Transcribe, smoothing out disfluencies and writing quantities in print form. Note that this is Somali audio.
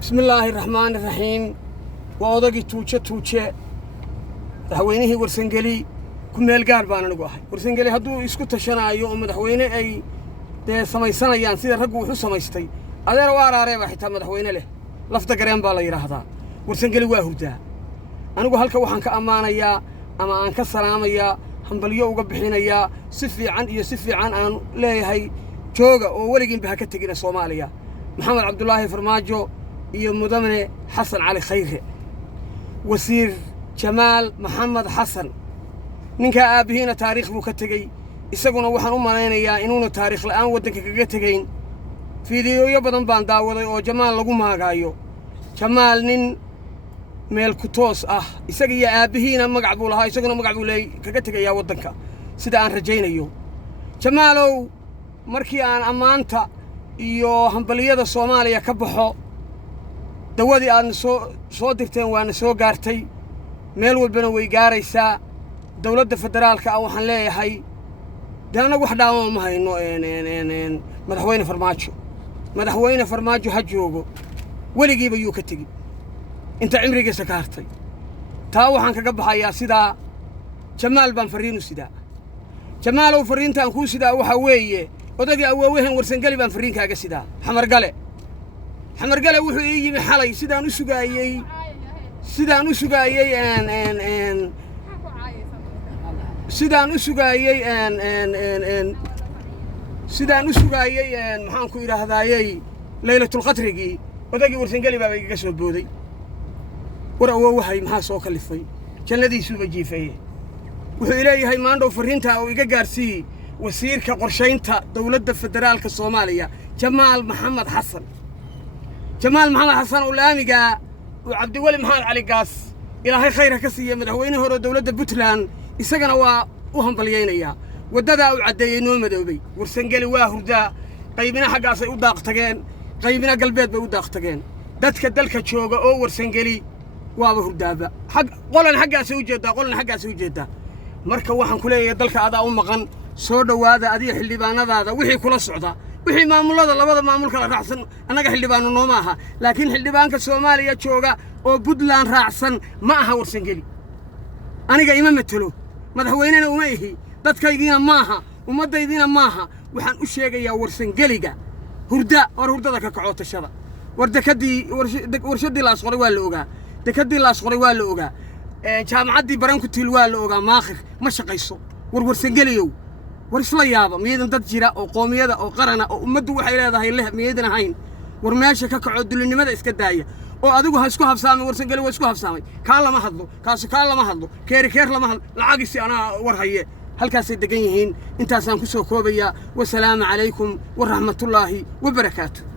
بسم الله الرحمن الرحيم وأوداقي توجه مدحوينه ورسنجلي كنا الجار بانا نقوله ورسنجلي هدو يسكت الشنا يوم مدحوينه أي ده سمايسنا يعني سيد رجوا وحوس سمايستي هذا روار عربي حتى مدحوينه له لفظ قريم بالا يرهذا ورسنجلي واهودا أنا أقول هالك وحنك أمانة يا أما أنك السلام يا حنبليو وقبحين يا سفي عن أن لا هي جوجا وولجين بهكتجين الصومالية محمد عبد الله فرماجو مدمنه حسن علي خيره وسير جمال محمد حسن نينكا ابيهنا تاريخ بو كتغي isaguna waxaan u maleynayaa inuu taariikh la'aan wadanka kaga tagayn fiidiyoyo badan baan daawaday oo Jamaal lagu maagaayo Jamaal nin meel ku toos ah isaga iyo aabihiina magac buu lahaa isaguna magac buu leey kaga tagayaa wadanka sida aan rajaynayo Jamaalow markii aan amaanta iyo hambaliyada Soomaaliya ka baxo dawadii aan soo dirteen waana soo gaartay meel walbana way gaaraysaa dawladda federaalka ah waxaan leeyahay daana wax dhaamo ma hayno madaxweyne farmaajo ha joogo weligiiba yuu ka tagi inta cimrigiisa ka hartay taa waxaan kaga baxayaa sida Jamaal baan fariinu sida Jamaalow fariintaan ku sida waxa weeye odagii awaawahan warsangali baan fariinkaaga sida xamargale wuxuu ii yimi xalay sidaan u sugaayay maxaan ku yiraahdaayay laylatul qadrigi odagii warsangali baa iga soo booday war awaawahay maxaa soo kalifay jannadiisu bajiifay wuxuu ilaahay maandhow fariinta oo iga gaarsiiyay wasiirka qorsheynta dawladda federaalka Soomaaliya Jamaal Maxamed Xasan oo laamiga oo Cabdiwali Maxamed Cali Gaas ilaahay khayr ka siiyo madaxweynaha hore dawladda Puntland isagana waa u hambalyeynaya wadada uu cadeeyay noo madoobay warsangali waa hurda qaybina xagaas ay u daaqtageen qaybina galbeed bay u daaqtageen dadka dalka jooga oo warsangali waaba hurdaaba qolan xagaas u jeeda marka waxaan ku leeyahay dalka adaa u maqan soo dhawaada adiga xildhibaanadaada wixii kula socda wixii maamulada labada maamul kala raacsan anaga xildhibaano nooma aha laakiin xildhibaanka Soomaaliya jooga oo Puntland raacsan ma aha warsangali aniga ima matalo madaxweynena uma ihi dadkaygiina maaha ummadaydiina maaha waxaan u sheegayaa warsangaliga hurdada ka kaco tashada warshadii la asqoray waa la ogaa jaamacadii barankutil waa la ogaa maakhir ma shaqayso warsangaliyow war isla yaaba miyadan dad jira oo qoomiyada oo qarana oo ummaddu waxay leedahay miyadan ahayn war meesha ka kaco dulinimada iska daaya oo adigu ha isku habsaamay warsangali waa isku habsaamay ka lama hadlo keer lama hadlo lacagisi ana war haye halkaasay degan yihiin intaasaan ku soo koobaya wassalaamu calaykum wa rahmatullaahi wa barakaatuh